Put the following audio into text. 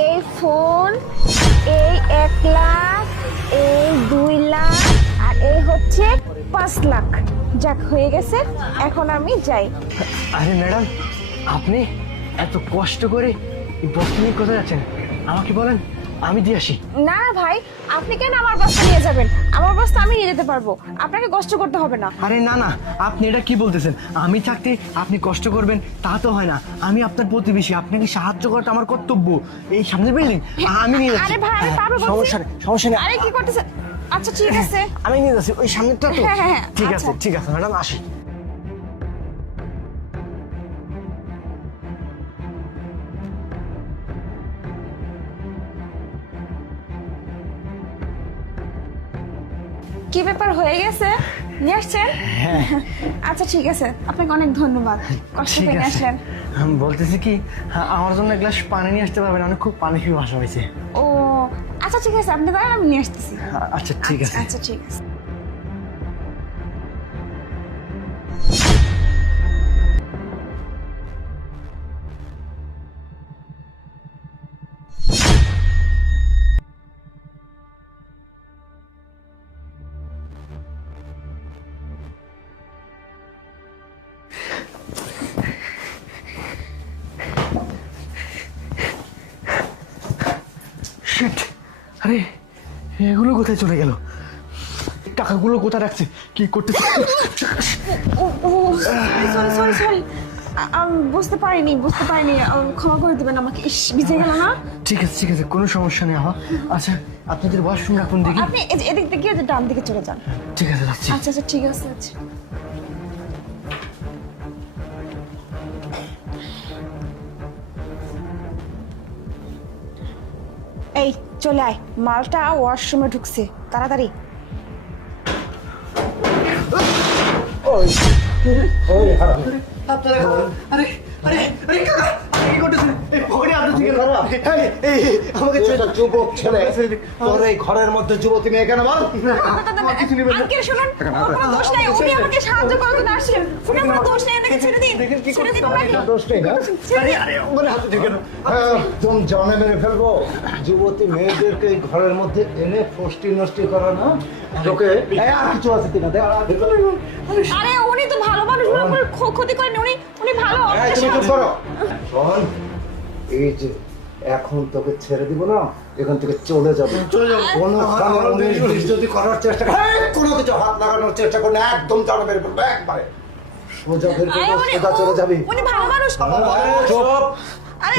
এই ফোন, এই 1 লাখ, এই 2 লাখ, আর এই হচ্ছে 5 লাখ। যাক, হয়ে গেছে, এখন আমি যাই। আরে ম্যাডাম, আপনি এত কষ্ট করে এই বস্তা নিয়ে কোথায় যাচ্ছেন? আমাকে বলেন, আমি দিয়ে আসি। না ভাই, আপনি কেন আমার বস্তা নিয়ে যাবেন? আমার বস্তা আমি নিয়ে যেতে পারবো, আপনাকে কষ্ট করতে হবে না। আরে না না, আপনি এটা কি বলতেছেন? আমি থাকতে আপনি কষ্ট করবেন তা তো হয় না। আমি আপনার প্রতিবেশী, আপনাকে সাহায্য করাটা আমার কর্তব্য। এই সামনে বিল্ডিং, আমি নিয়ে যাচ্ছি। আরে ভাই, আমি পারবো বলছি। সমস্যা নেই, সমস্যা নেই। আরে কি করতেছেন? আচ্ছা ঠিক আছে। আমি নিয়ে যাচ্ছি ওই সামনেটা তো। হ্যাঁ, হ্যাঁ, হ্যাঁ, ঠিক আচ্ছা। আছে, ঠিক আছে ম্যাডাম, আসি। কি ব্যাপার, হয়ে গেছে? নিয়ে আসছেন? আচ্ছা ঠিক আছে, আপনাকে অনেক ধন্যবাদ, কষ্ট ঠিক করে নিয়ে আছে, আসলেন। আমি বলতেছি কি, আমার জন্য এক গ্লাস পানি নিয়ে আসতে পারবেন? অনেক খুব পানি খেয়ে বাসা হয়েছে। ও আচ্ছা ঠিক আছে, আপনি দাঁড়ান, আমি নিয়ে আসতেছি। আচ্ছা ঠিক আছে। আচ্ছা ঠিক আছে। শিট! আরে এগুলো কোথায় চলে গেল? টাকাগুলো কোথায় রাখছে? কি করতেছে? ও ও সরি সরি সরি, আমি বুঝতে পারিনি। ক্ষমা করে দিবেন আমাকে। ইস, ভিজে গেল না? ঠিক আছে, ঠিক আছে, কোনো সমস্যা নেই। আচ্ছা, আপনাদের ওয়াশরুম রাখুন দেখি। আপনি এদিক থেকে ডান দিকে চলে যান। ঠিক আছে, যাচ্ছি। আচ্ছা আচ্ছা ঠিক আছে। আচ্ছা এই চলে আয়, মালটা ওয়াশরুমে ঢুকছে, তাড়াতাড়ি। আপনারা আরে আরে আরে কাকা, আপনি কি করতেছেন? এই পকেটে হাত দিকে আমাকে যুবক ছেলে তোর এই ঘরের মধ্যে যুবতী মেয়ে কেন বল? আঙ্কেল শুনুন, ওর কোনো দোষ নাই, উনি আমাকে সাহায্য করার জন্য আসছিলেন। ওনার কোনো দোষ নেই, ওনাকে ছেড়ে দিন। ছেড়ে দিন ওনাকে। দোষ নেই না? ছেড়ে দিন। মানে হাত দিকে কেন? একদম জানে মেরে ফেলবো। যুবতী মেয়েদেরকে এই ঘরের মধ্যে এনে ফষ্টি নষ্টি করা না তোকে। আর কিছু আছে কিনা দেখ। আরে উনি তো ভালো মানুষ, ওনার কোনো ক্ষতি করেনি, উনি ভালো। তুমি চুপ করো। শোন, এই যে এখন তোকে ছেড়ে দিব না, এখান থেকে চলে যাবে। কোনো যদি করার চেষ্টা করে, কোনো কিছু হাত লাগানোর চেষ্টা করলে একদম জানে মেরে ফেলবো একবারে। সোজা বের আরে করবো, সোজা চলে যাবি। উনি ভালো মানুষ। চুপ। আরে